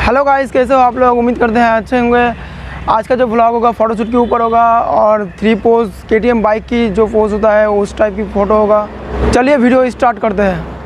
Hello guys, कैसे हो आप लोग? उम्मीद करते हैं अच्छे होंगे। आज का जो व्लॉग होगा फ़ोटोशूट के ऊपर होगा और 3 पोज KTM बाइक की जो पोज होता है उस टाइप की फ़ोटो होगा। चलिए वीडियो स्टार्ट करते हैं।